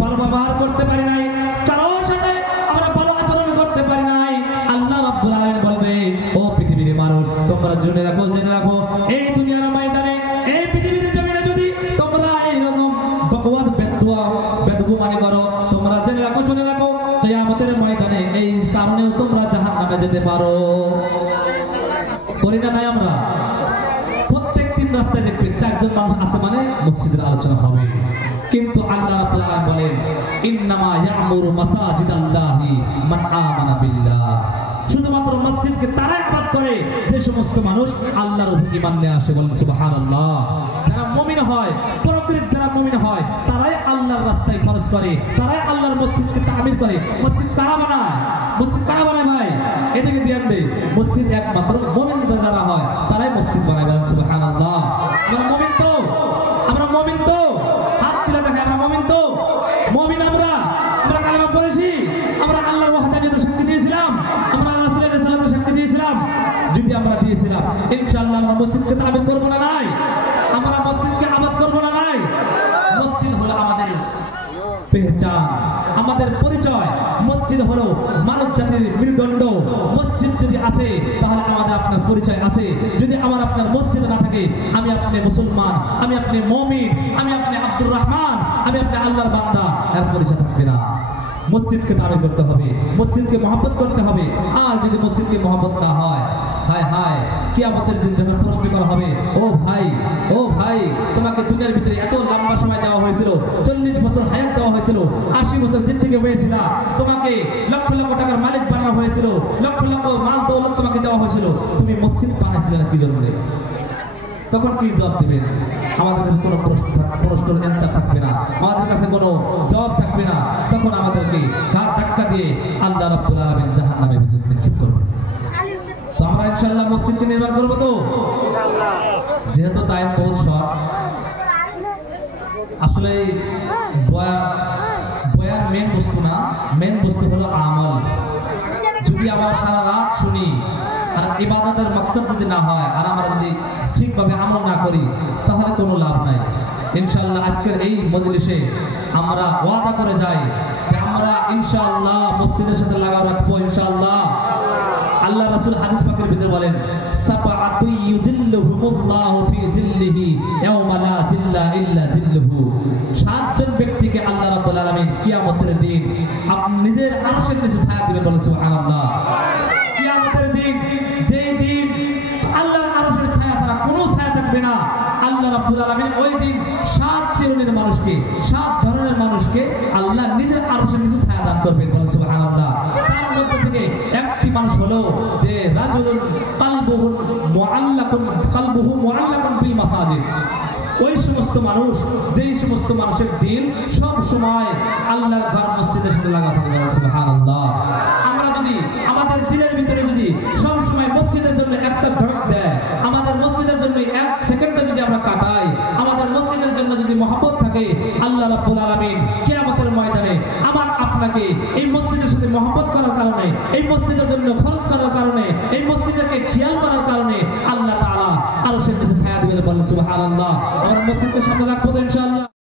ভালো ব্যবহার করতে পারি নাই, কারোর সাথে আমরা ভালো আচরণ করতে পারি নাই। আল্লাহ রাব্বুল আলামিন বলবে, ও পৃথিবীর মানুষ, তোমরা জেনে রাখো এই দুনিয়ার ময়দানে, এই পৃথিবীর জমিনে যদি তোমরা এইরকম বকওয়াস বেদগুমানি করো, তোমরা জেনে রাখো, শুনে রাখো, কিয়ামতের ময়দানে এই কারণেও তোমরা জাহান্নামে যেতে পারো। করি না নাই? আমরা প্রত্যেক 3 রাস্তায় দেখবেন 4 জন মানুষ আছে, মানে মসজিদের আলোচনা হবে। কিন্তু আল্লাহ রাব্বুল আলামিন বলেন, ইন্নামা ইয়ামুরু মাসাজিদাল্লাহি মান আমানা বিল্লাহ, শুধুমাত্র মসজিদকে তারা ইবাদত করে যে সমস্ত মানুষ আল্লাহর উপর ঈমান নিয়ে আসে। বলেন সুবহানাল্লাহ। যারা মুমিন হয়, প্রকৃত যারা মুমিন হয়, তারাই আল্লাহর রাস্তায় খরচ করে, তারাই আল্লাহর মসজিদকে তামির করে। মসজিদ কারা বানায়? মসজিদ কারা বানায় ভাই? এদিকে দিয়ে দেয়। মসজিদ একমাত্র মুমিন যারা হয় তারাই মসজিদ বানায়। বলেন সুবহানাল্লাহ। আমরা মুমিন তো, আমরা মুমিন তো, হাত তুলে দেখাই আমরা মুমিন তো, মুমিন আমরা। মসজিদকে তামির করবো না নাই? আমরা মসজিদকে আবাদ করবো না নাই? মসজিদ হলো আমাদের পেহচান, আমাদের পরিচয়। মসজিদ হলো মানব জাতির মেরুদণ্ড। মসজিদ যদি আছে তাহলে আমাদের আপনার পরিচয় আছে। যদি আমার আপনার মসজিদ না থাকে, আমি আপনি মুসলমান, আমি আপনি মুমিন, আমি আপনি আব্দুর রহমান, আমি আপনি আল্লাহর বান্দা, এর পরিচয় থাকবে না। মসজিদকে তামির করতে হবে, মসজিদকে মহব্বত করতে হবে। আর যদি মসজিদকে মহব্বত না হয়, হায় হায়, কিয়ামতের দিন যখন প্রশ্ন করা হবে, ও ভাই, ও ভাই, তোমাকে দুনিয়ার ভিতরে এত লম্বা সময় দেওয়া হয়েছিল, 40 বছর হায়াত দেওয়া হয়েছিল, 80 বছর জিন্দেগি হয়েছিল, তোমাকে লক্ষ লক্ষ টাকার মালিক বানানো হয়েছিল, লক্ষ লক্ষ মাল দৌলত তোমাকে দেওয়া হয়েছিল, তুমি মসজিদ বানাইছিলে না কি জন্য? তখন কি জবাব দেবেন? আমাদের কাছে কোনো প্রশ্নের অ্যান্সার থাকবে না, আমাদের কাছে কোনো জবাব থাকবে না। তখন আমাদেরকে ঘাট ধাক্কা দিয়ে আল্লাহ রাব্বুল আলামিন জাহান্নামের ভিতরে নিক্ষেপ করবে। তো আমরা ইনশাআল্লাহ মসজিদকে নির্মাণ করবো তো? যেহেতু টাইম বহুত শর্ট, আসলে বয়ার মেন বস্তু না, মেন বস্তু হলো আমল। যদি আমরা সারা রাত শুনি আর ইবাদতের মাকসাদ যদি না হয়, আর আমরা যদি ঠিকভাবে আমল না করি, তাহলে কোনো লাভ নাই। ইনশাআল্লাহ আজকের এই মজলিসে আমরা ওয়াদা করে যাই যে আমরা ইনশাআল্লাহ মসজিদের সাথে লাগাও রাখবো ইনশাআল্লাহ। আল্লাহ রাসূল হাদিস পাকের ভিতরে বলেন, সাফাআতু ইউজিল্লুহুমুল্লাহু ফি জিল্লিহি ইয়াওমা লা জিল্লা ইল্লা জিল্লুহু। 7 জন ব্যক্তিকে আল্লাহ রাব্বুল আলামিন কিয়ামতের দিন আপনি নিজের আরশের নিচে ছায়া দিবেন, বলেন সুবহানাল্লাহ। কিয়ামতের দিন, যেই দিন আল্লাহর আরশের ছায়া ছাড়া কোনো ছায়া থাকবে না, আল্লাহ রাব্বুল আলামিন ওই দিন 7 শ্রেণীর মানুষকে, 7 ধরনের মানুষকে আল্লাহ নিজের আরশের নিচে ছায়া দান করবেন, বলেন সুবহানাল্লাহ। তার মধ্যে থেকে একটি মানুষ হলো যে রাজুলুন কালবুহু মুআল্লাকুন বিল মাসাজিদ। ওই সমস্ত মানুষ, যেই সমস্ত মানুষের দিল সব সময় আল্লাহর ঘর মসজিদের সাথে লাগা থাকে, বলেন সুবহানাল্লাহ। আমরা যদি আমাদের দিলের ভিতরে যদি সব সময় মসজিদের জন্য একটা ধড়ক দেয়, আমাদের মসজিদের জন্য 1 সেকেন্ডে যদি আমরা কাটাই, আমাদের মসজিদের জন্য যদি মহব্বত থাকে, আল্লাহ রাব্বুল আলামিন কিয়ামতের ময়দানে আমার আপনাকে এই মসজিদের সাথে মহব্বত করার কারণে, এই মসজিদের জন্য খরচ করার কারণে, এই মসজিদকে খেয়াল করার কারণে আল্লাহ তাআলা আরশের নিচে ছায়া দিবেন, বলেন সুবহানাল্লাহ। আমরা মসজিদকে সামনে রাখবো তো ইনশাআল্লাহ।